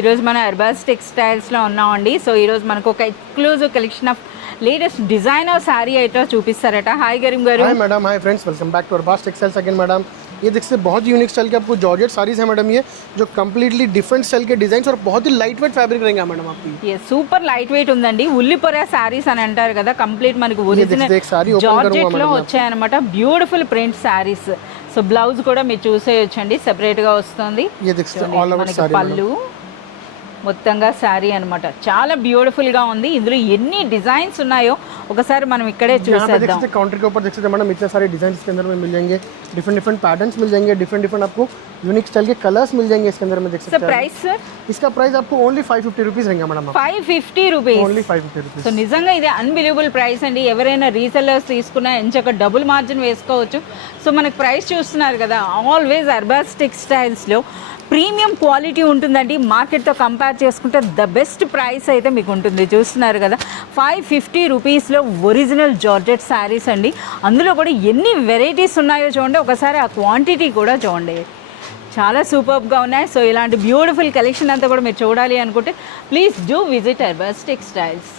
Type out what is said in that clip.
ఈరోజు మన అర్బాస్ టెక్స్టైల్స్లో ఉన్నామండి. సో ఈరోజు మనకు ఒక exclusive collection of latest designer sari అయితే చూపిస్తారట. హాయ్ గరీం గారు. Hi madam, hi friends, welcome back to Arbaas textiles again madam. ये देखिए बहुत यूनिक स्टाइल के आपको जॉर्जेट साड़ीज है मैडम, ये जो कम्प्लीटली डिफरेंट स्टाइल के डिजाइन और बहुत ही लाइट वेट फैब्रिक रहेंगे मैडम आपकी. ये సూపర్ లైట్ వెయిట్ ఉందండి. ఉల్లిపొర సారీస్ అని అంటారు కదా, కంప్లీట్ మనకు ఒరిజినల్ జార్జెట్ లో వచ్చాయన్నమాట. Beautiful print saris. So blouse కూడా మీరు చూసేయొచ్చండి, సెపరేట్ గా వస్తుంది. మనకి పళ్ళు మొత్తంగా శారీ అన్నమాట. చాలా బ్యూటిఫుల్ గా ఉంది. ఇందులో ఎన్ని డిజైన్స్ ఉన్నాయో ఒకసారి మనం ఇక్కడే చూసేద్దాం. काउंटर के ऊपर देख सकते हैं मैडम, इतने सारे डिजाइन इसके अंदर में मिल जाएंगे. डिफरेंट डिफरेंट पैटर्न्स मिल जाएंगे, डिफरेंट डिफरेंट आपको यूनिक स्टाइल के कलर्स मिल जाएंगे इसके अंदर में. देख सकते हैं प्राइस सर, इसका प्राइस आपको ओनली 550 रुपीस रहेगा madam. 550 rupees, only 550 rupees. So నిజంగా ఇది అన్బిలీవబుల్ ప్రైస్ అండి. ఎవరైనా రీసెల్లర్స్ తీసుకున్నా ఎంచక్క డబుల్ మార్జిన్ వేసుకోవచ్చు. సో మనకి ప్రైస్ చూస్తున్నారు కదా, ఆల్వేస్ అర్బాస్ టెక్స్టైల్స్లో ప్రీమియం క్వాలిటీ ఉంటుందండి. మార్కెట్తో కంపేర్ చేసుకుంటే ద బెస్ట్ ప్రైస్ అయితే మీకు ఉంటుంది. చూస్తున్నారు కదా, 550 రూపీస్లో ఒరిజినల్ జార్జెట్ శారీస్ అండి. అందులో కూడా ఎన్ని వెరైటీస్ ఉన్నాయో చూడండి, ఒకసారి ఆ క్వాంటిటీ కూడా చూడండి. చాలా సూపర్గా ఉన్నాయి. సో ఇలాంటి బ్యూటిఫుల్ కలెక్షన్ అంతా కూడా మీరు చూడాలి అనుకుంటే please do visit Arbaz textiles.